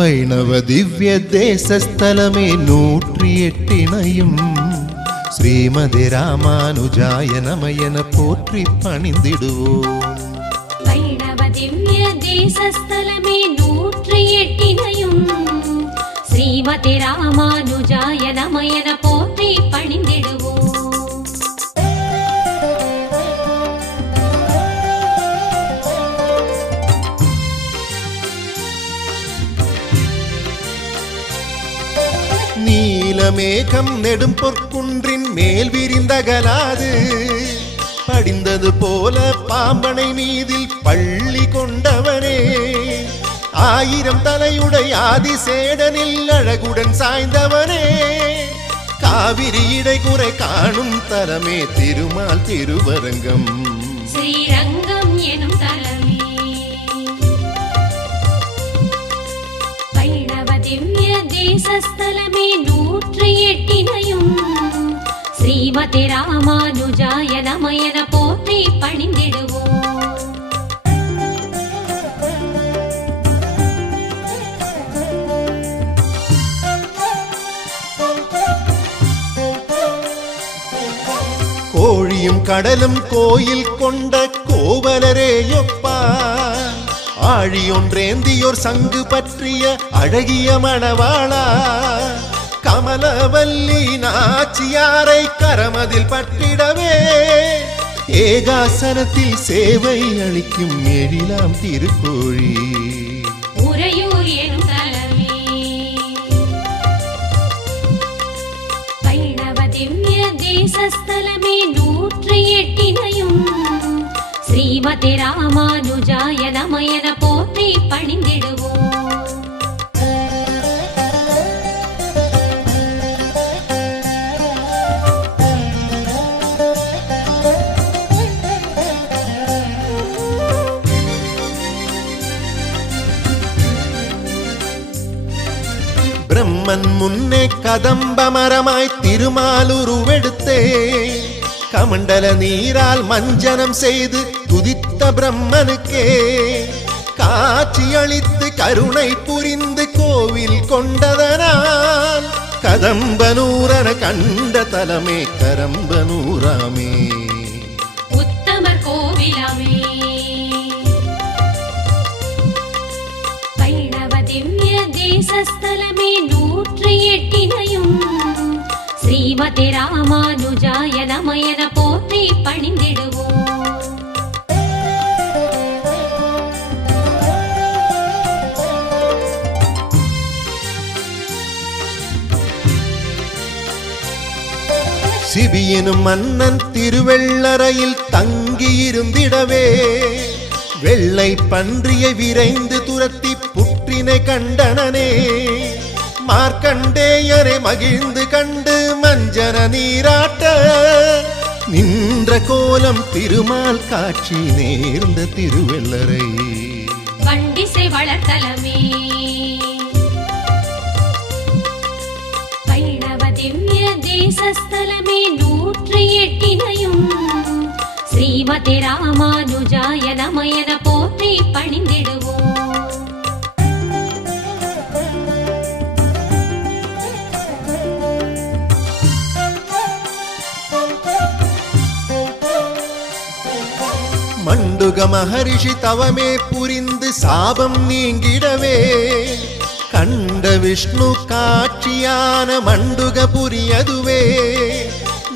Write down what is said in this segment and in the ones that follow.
வைணவ திவ்ய தேசஸ்தலமே 108 ஸ்ரீமதி ராமானுஜாய நமயன போற்றி பணிந்திடுவோம். வைணவ திவ்ய தேசஸ்தலமே 108 ஸ்ரீமதி ராமானுஜாய நமயன போற்றி பணிந்திடுவோம். நீலமேகம் நெடும் பொற்குன்றின் மேல் விரிந்தகலாது படிந்தது போல பாம்பனை மீதில் பள்ளி கொண்டவனே, 1000 தலையுடை ஆதிசேடனில் அழகுடன் சாய்ந்தவனே, காவிரி இடைக்குறை காணும் தலமே திருமால் திருவரங்கம் ஸ்ரீரங்கம் எனும் தலமே. வைணவ திவ்ய தேசஸ்தலமே 108 ஸ்ரீமதி ராமானுஜாய நமயன போற்றி பணிந்திடுவோம். கோழியும் கடலும் கோயில் கொண்ட கோவலரேயொப்பா, ஆழியொன்றேந்தியோர் சங்கு பற்றிய அழகிய மணவாளா, கமலவல்லி நாச்சியாரை கரமதில் பற்றிடவே ஏகாசனத்தில் சேவை அளிக்கும் எழிலாம் திருக்கோழி உறையூர் எனும் தலமே. வைணவ திவ்ய தேசஸ்தலமே 108 ஸ்ரீமதி ராமானுஜாய நமயன போற்றி பணிந்திடுவோம். பிரம்மன் முன்னே கதம்ப மரமாய் திருமாலுருவெடுத்தே, கமண்டல நீரால் மஞ்சனம் செய்து துதித்த பிரம்மனுக்கே காட்சி அளித்து கருணை புரிந்து கோவில் கொண்டதனால் கதம்பனூரன கண்ட தலமே கரம்பனூராமே உத்தமர் கோவிலாமே. வைணவ திவ்ய தேசஸ்தலமே 108 ஸ்ரீமதி ராமானுஜாய நமயன போற்றி பணிந்திடுவோம். சிபியனும் மன்னன் திருவெள்ளரையில் தங்கியிருந்திடவே வெள்ளை பன்றியை விரைந்து துரத்தி புற்றினை கண்டனனே, மார்க்கண்டேயரை மகிழ்ந்து கண்டு மஞ்சன நீராட்ட நின்ற கோலம் திருமால் காட்சி நேர்ந்த திருவெள்ளரை வண்டிசை வளர்த்தலமே. வைணவ திவ்ய தேசஸ்தலமே 108 ஸ்ரீமதி ராமானுஜாய நமயன போற்றி பணிந்திடுவோம். மண்டுக மகரிஷி தவமே புரிந்து சாபம் நீங்கிடவே கண்ட விஷ்ணு காட்சியான மண்டுக புரியதுவே,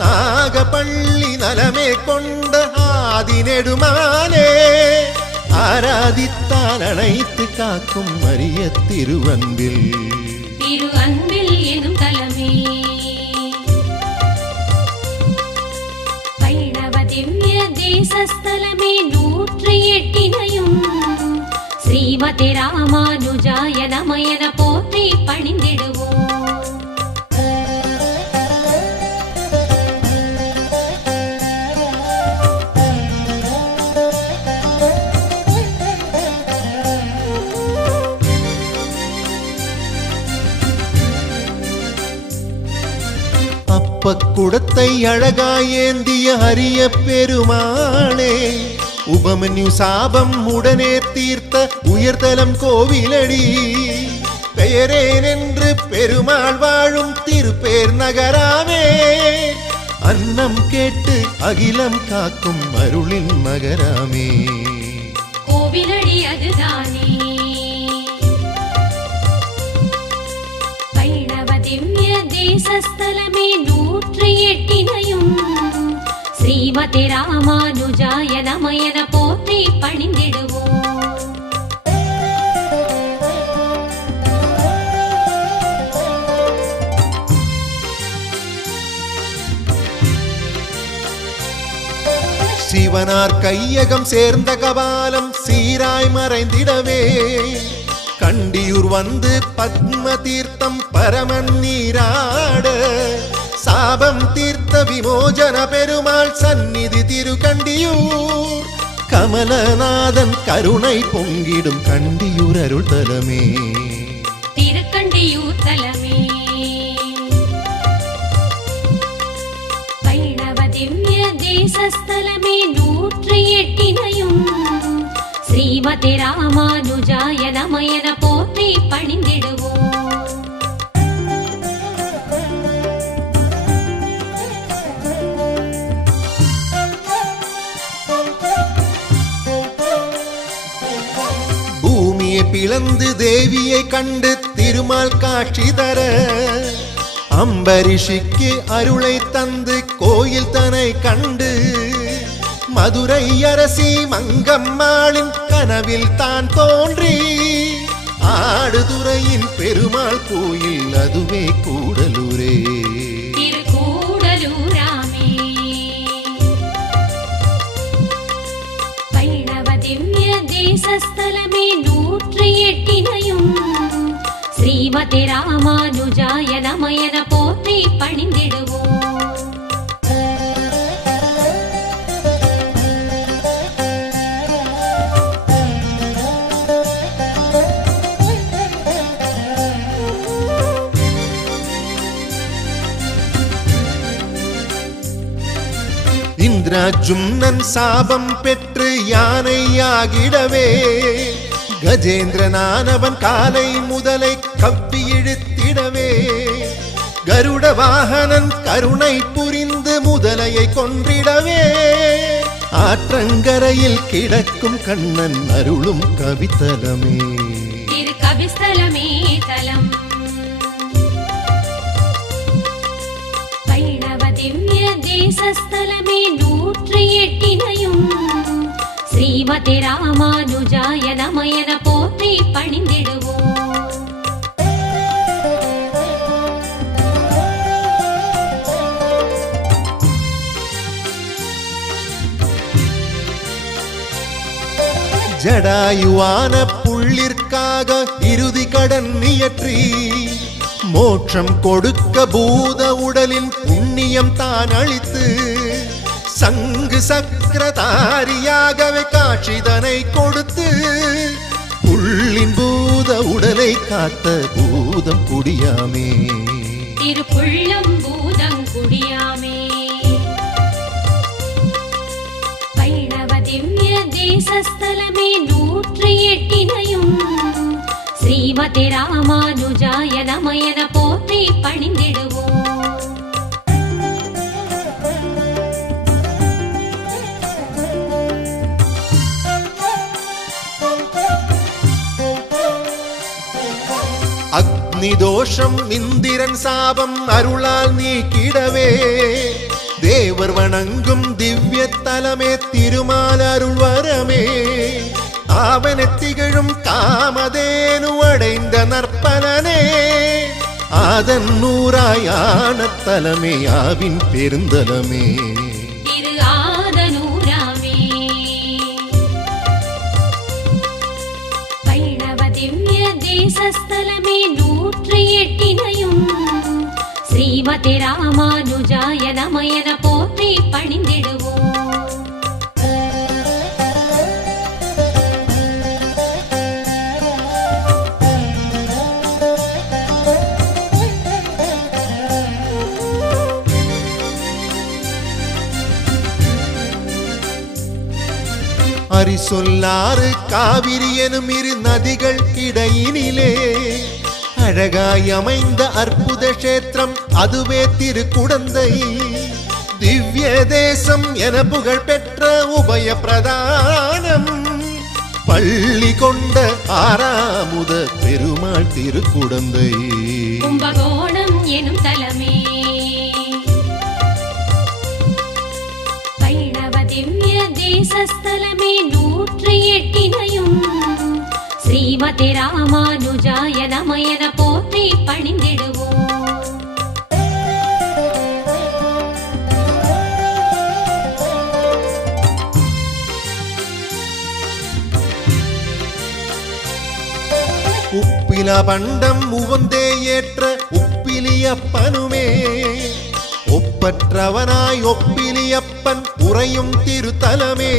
நாகப்பள்ளி நலமே கொண்ட ஆதி நெடுமாலே ஆராதித்தால் அனைத்து காக்கும் அரிய திருவன்பில் எனும் தலமே. வைணவ திவ்ய தேசஸ்தலமே 108 ஸ்ரீமதி ராமானுஜாய நமயன போற்றி பணிந்திடுவோம். அப்பக்குடத்தை அழகாயேந்திய அரிய பெருமாளே, உபமன்யு சாபம் உடனே தீர்த்த உயர்தலம் கோவிலடி பெயரேன் என்று பெருமாள் வாழும் திருப்பேர் நகராமே. அன்னம் கேட்டு அகிலம் காக்கும் அருளின் நகராமே. கோவிலடி அதுதானே வைணவ திவ்ய தேசஸ்தலமே 108 ஸ்ரீமதி ராமானுஜாய நமயன போற்றி பணிந்திடுவோம். சிவனார் கையகம் சேர்ந்த கபாலம் சீராய் மறைந்திடவே கண்டியூர் வந்து பத்ம தீர்த்தம் பரமன் நீராட சாபம் தீர்த்த விமோசன பெருமாள் சந்நிதி திருக்கண்டியூர் கமலநாதன் கருணை பொங்கிடும் கண்டியூர் அருள் தலமே. திருக்கண்டியூர் தலமே வைணவ திவ்ய தேசஸ்தலமே 108 ஸ்ரீமதி ராமானுஜாய நமயன போற்றி பணிந்திடுவோம். பூமியை பிளந்து தேவியை கண்டு திருமால் காட்சி தர அம்பரிஷிக்கு அருளை தந்து கோயில் தனை கண்டு மதுரை அரசி மங்கம்மாளின் கனவில் தான் தோன்றி ஆடுதுறையின் பெருமாள் கோயில் அதுவே கூடலூரே. திருக்கூடலூராமே வைணவ திவ்ய தேசஸ்தலமே 108 ஸ்ரீமதி ராமானுஜாய நமயன போற்றி பணிந்திடுவோம். இந்திராஜும்னன் சாபம் பெற்று யானையாகிடவே கஜேந்திரனானவன் காலை முதலை கவ்வி இழுத்திடவே கருட வாகனன் கருணை புரிந்து முதலையை கொன்றிடவே ஆற்றங்கரையில் கிடக்கும் கண்ணன் அருளும் கவித்தலமே. திரு கவிஸ்தலமே தலம் வைணவ திவ்ய தேசஸ்தலமே 108 ஸ்ரீமதி ராமானுஜாய நமயன போற்றி பணிந்திடுவோம். ஜடாயுவான புள்ளிற்காக இறுதி கடன் இயற்றி மோட்சம் கொடுக்க பூத உடலின் புண்ணியம் தான் அளித்து சங்கு சக்கரதாரியாகவே காட்சிதனை கொடுத்து புள்ளின் பூத உடலை காத்த பூதம் குடியாமே. திருப்புள்ளம் பூதம் குடியாமே வைணவ திவ்ய தேசஸ்தலமே 108 ஸ்ரீமதி ராமானுஜாய நமயன போற்றி பணிந்திடுவோம். அக்னி தோஷம் இந்திரன் சாபம் அருளால் நீக்கிடவே தேவர் வணங்கும் திவ்ய தலமே திருமால் அருள் வரமே. ஆவன திகழும் காமதேனு அடைந்த நற்பலனே அதன் நூறாயான தலமே ஆவின் பெருந்தலமே. திரு ஆதனூராமே வைணவ திவ்ய தேசஸ்தலமே 108 ஸ்ரீமதி ராமானுஜாய நமயன போற்றி பணிந்திடுவோம். அரிசொல்லாறு காவிரி எனும் இரு நதிகள் இடையினிலே அழகாய் அமைந்த அற்புத கஷேத்திரம் அதுவே திருக்குடந்தை. திவ்ய தேசம் என புகழ் பெற்ற உபய பிரதானம் பள்ளி கொண்ட ஆறாமுத பெருமாள் திருக்குடந்தை. கும்பகோணம் எனும் தலமே வைணவ திவ்ய தேசஸ்தலமே 108 ஸ்ரீமதி ராமானுஜாய நமயன போற்றி பணிந்திடுவோம். உப்பில பண்டம் உவந்தே ஏற்ற உப்பிலியப்பனுமே ஒப்பற்றவனாய் ஒப்பிலியப்பன் உறையும் திருத்தலமே.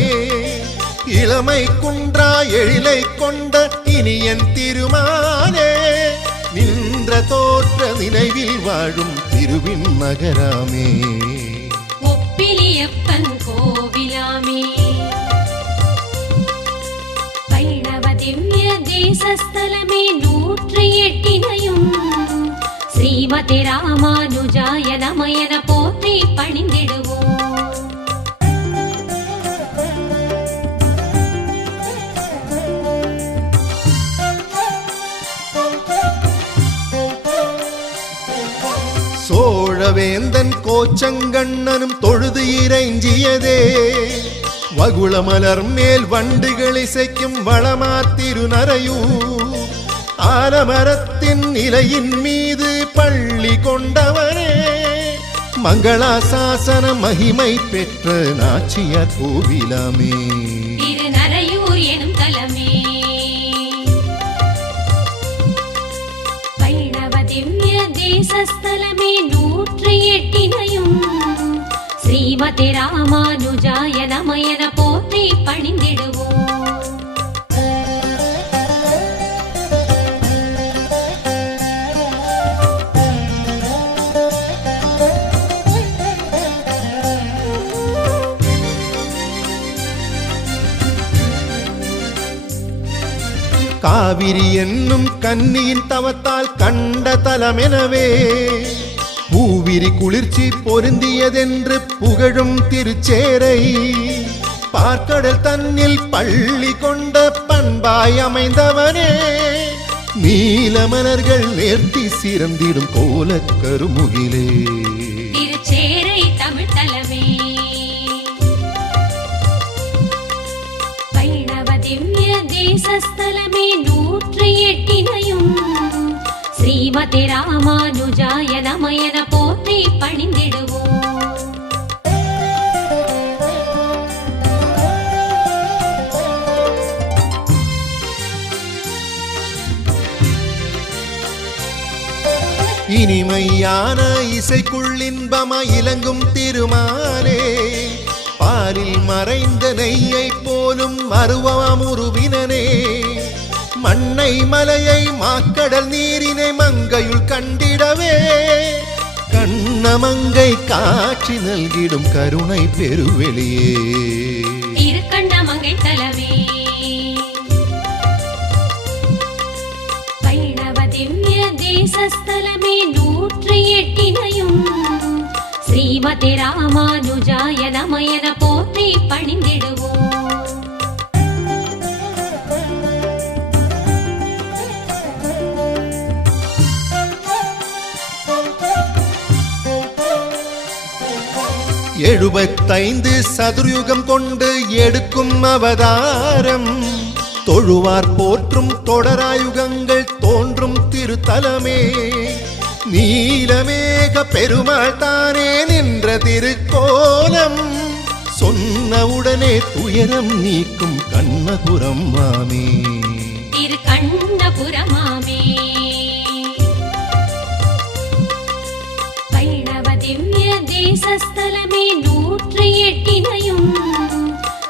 இளமை குன்றா எழிலை கொண்ட இனியன் திருமாலே நின்ற தோற்ற நினைவில் வாழும் திருவின் நகராமே. ஒப்பிலியப்பன் கோவிலாமே வைணவ திவ்ய தேசஸ்தலமே 108 ஸ்ரீமதி ராமானுஜாய நமயன போற்றி பணிந்திடுவோம். சோழவேந்தன் கோச்சங்கண்ணனும் தொழுது இறைஞ்சியதே வகுளமலர் மேல் வண்டுகள் இசைக்கும் வளமா திருநரையூர். ஆலமரத்தின் இலையின் மீது பள்ளி கொண்டவரே மங்களாசாசன மகிமை பெற்ற நாச்சியார் கோவிலாமே. திருநரையூர் எனும் தலமே வைணவ திவ்ய தேசஸ்தலமே 108 ஸ்ரீமதி ராமானுஜாய நமயன போற்றி பணிந்திடுவோம். காவிரி என்னும் கன்னியின் தவத்தால் கண்ட தலமெனவே பூவிரி குளிர்ச்சி பொருந்தியதென்று புகழும் திருச்சேரை. பார்க்கடல் தன்னில் பள்ளி கொண்ட பண்பாய் அமைந்தவனே நீலமலர்கள் நேர்த்தி சிறந்திடும் கோலக் கருமுகிலே. திருச்சேரை தமிழ் தலமே வைணவ திவ்ய தேசஸ்தலமே 108 ஸ்ரீமதி ராமானுஜாய நமயன போற்றி பணிந்திடுவோம். இனிமையான இசைக்குள் இன்பமா இலங்கும் திருமாலே பாலில் மறைந்த நெய்யை போலும் அருவமுருவினனே மண்ணை மலையை மாக்கடல் நீரினை மங்கையுள் கண்டிடவே கண்ணமங்கை காட்சி நல்கிடும் கருணை பெருவெளியே. திருக்கண்ணமங்கை தலமே வைணவ திவ்ய தேசஸ்தலமே 108 ஸ்ரீமதி ராமானுஜாய நமயன போற்றி பணிந்திடுவோம். எழுபத்தைந்து சதுர்யுகம் கொண்டு எடுக்கும் அவதாரம் தொழுவார் போற்றும் தொடராயுகங்கள் தோன்றும் திருத்தலமே. நீலமேக பெருமாள் தானே நின்ற திருக்கோலம் சொன்னவுடனே துயரம் நீக்கும் கண்ணபுரம் மாமே. திரு கண்ணபுரமாமே வைணவ திவ்ய தேசஸ்தலமே 108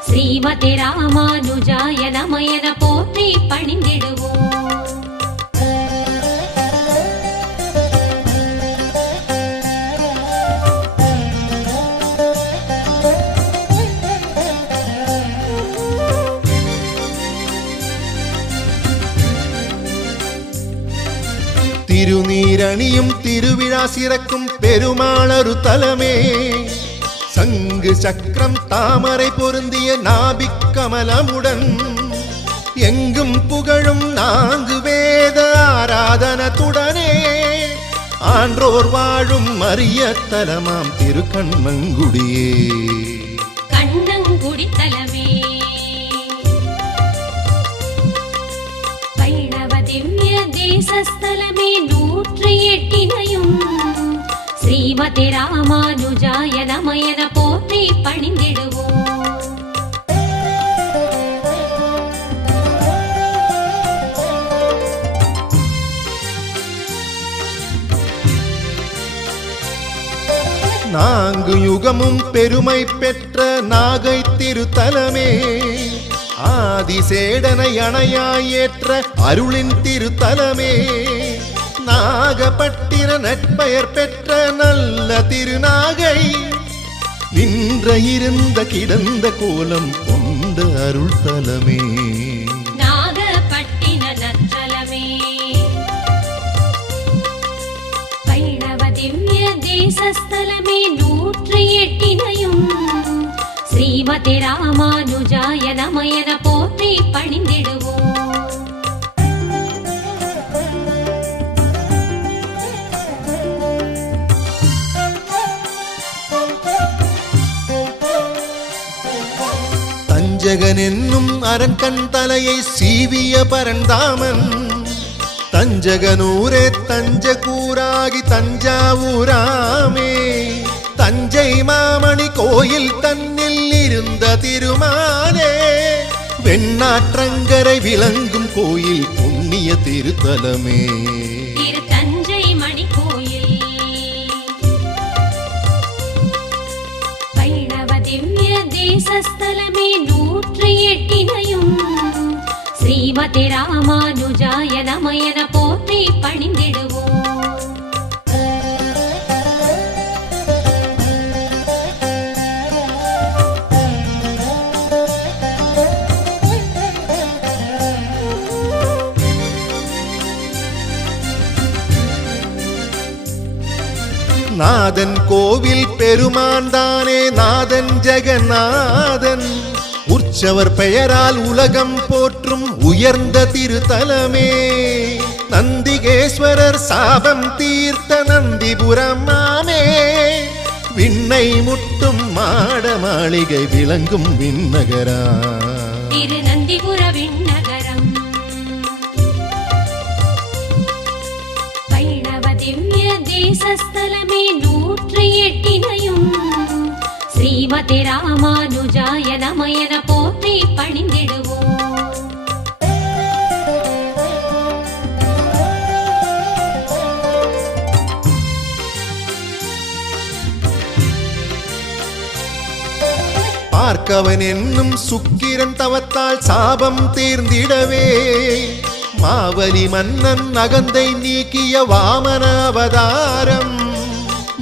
ஸ்ரீமதி ராமானுஜாய நமயன போற்றி பணிந்திடுவோம். திருநீரணியும் திருவிழா சிறக்கும் பெருமாளரு தலமே சங்கு சக்கரம் தாமரை பொருந்திய நாபிக் கமலமுடன் எங்கும் புகழும் நான்கு வேத ஆராதனத்துடனே ஆன்றோர் வாழும் அரிய தலமாம் திருக்கண்ணங்குடியே கண்ணங்குடி தலமே வைணவ திவ்ய தேசஸ்தலமே 108 ஸ்ரீமதி ராமானுஜாய நமயன போற்றி பணிந்திடுவோம். நான்கு யுகமும் பெருமை பெற்ற நாகை திருத்தலமே ஆதிசேடனை அணையாயேற்ற அருளின் திருத்தலமே நாகப்பட்டின நற்பெயர் பெற்ற நல்ல திருநாகை நின்ற இருந்த கிடந்த கோலம் கொண்ட அருள் தலமே நாகப்பட்டின நற்றலமே வைணவ திவ்ய தேசஸ்தலமே 108 ஸ்ரீமதி ராமானுஜாய நமயன போற்றி பணிந்திடுவோம். தஞ்சகன் என்னும் அரண்கண் தலையை சீவிய பரந்தாமன் தஞ்சகனூரே தஞ்சகூராகி தஞ்சாவூராமே தஞ்சை மாமணி கோயில் தன்னில் இருந்த திருமாலே வெண்ணாற்றங்கரை விளங்கும் கோயில் புண்ணிய திருத்தலமே தஞ்சை மணி கோயில் வைணவ திவ்ய தேசஸ்தலமே 108 ஸ்ரீமதி ராமானுஜாய நமயன போற்றி பணிந்திடுவோம். நாதன் கோவில் பெருமான் தானே நாதன் ஜெகநாதன் உற்சவர் பெயரால் உலகம் போற்றும் உயர்ந்த திருத்தலமே நந்திகேஸ்வரர் சாபம் தீர்த்த நந்திபுரமாமே விண்ணை முட்டும் மாட மாளிகை விளங்கும் விண்ணகரா திரு நந்திபுர விண்ணகரம் வைணவ திவ்ய தேசஸ்தலமே 108 ஸ்ரீமதி ராமானுஜாய நமயன போற்றி பணிந்திடுவோம். பார்க்கவன் என்னும் சுக்கிரன் தவத்தால் சாபம் தீர்ந்திடவே மாவலி மன்னன் அகந்தை நீக்கிய வாமன அவதாரம்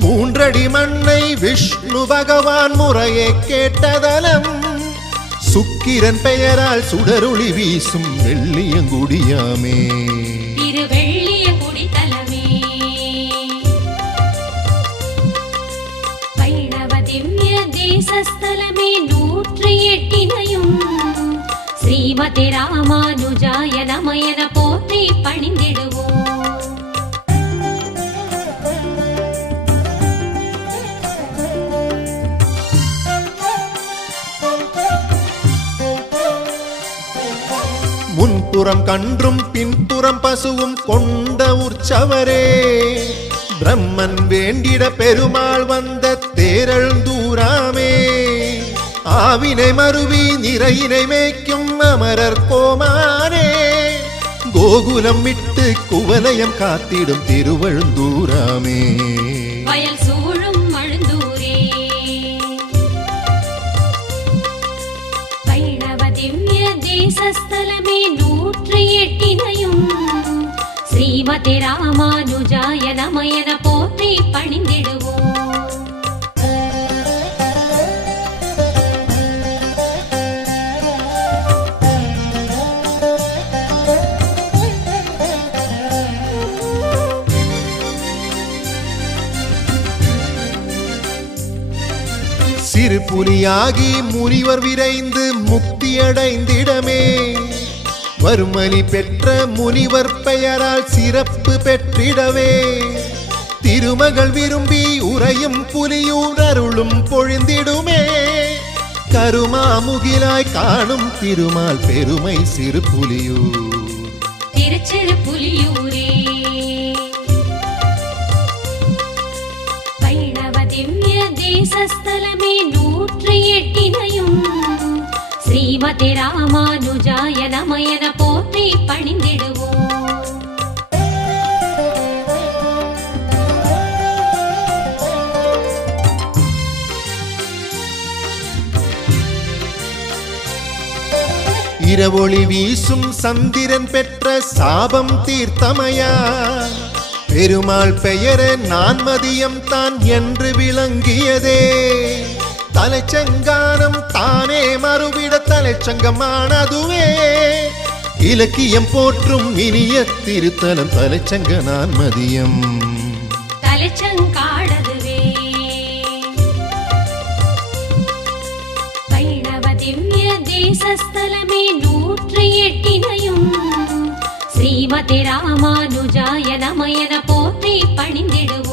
3 அடி மண்ணை விஷ்ணு பகவான் முறையே கேட்டதலம் சுக்கிரன் பெயரால் சுடரொளி வீசும் வெள்ளியங்குடியாமே திருவெள்ளியங்குடி தலமே வைணவ திவ்ய தேசஸ்தலமே 108 ஸ்ரீமதி ராமானுஜாய நமயன போற்றி பணிந்திடுவோம். முன்புறம் கன்றும் பின்புறம் பசுவும் கொண்ட உற்சவரே பிரம்மன் வேண்டிட பெருமாள் வந்த தேரழுந்தூராமே ஆவினை மருவி நிறையினை மேய்க்கும் அமரர் கோமானே கோகுலம் விட்டு குவலயம் காத்திடும் திருவழுந்தூராமே வயல் சூழும் மழுந்தூரே வைணவ திவ்ய தேசஸ்தலமே 108 ஸ்ரீமதி ராமானுஜாய நமயன போற்றி பணிந்திடுவோம். புலியாகி முனிவர் விரைந்து முக்தியடைந்திடமே வருமலி பெற்ற முனிவர் பெயரால் சிறப்பு பெற்றிடவே திருமகள் விரும்பி உறையும் புலியூர் அருளும் பொழிந்திடுமே கருமாமுகிலாய் காணும் திருமால் பெருமை சிறு புலியூர் திருச்சிறு புலியூரே வைணவ திவ்ய தேசஸ்தலமே 108 ஸ்ரீமதி ராமானுஜாய நமயன போற்றி பணிந்திடுவோம் இரவொளி வீசும் சந்திரன் பெற்ற சாபம் தீர்த்தமையா பெருமாள் பெயர நான் மதியம் தான் என்று விளங்கியதே தலைச்சங்கானம் தானே மறுவிட தலைச்சங்கமானதுவே இலக்கியம் போற்றும் இனிய திருத்தலம் தலைச்சங்க நான் மதியம் தலைச்சங்காடதுவே வைணவ திவ்ய தேசஸ்தலமே 108 ஸ்ரீமதி ராமானுஜாய நமயன போற்றி பணிந்திடுவோம்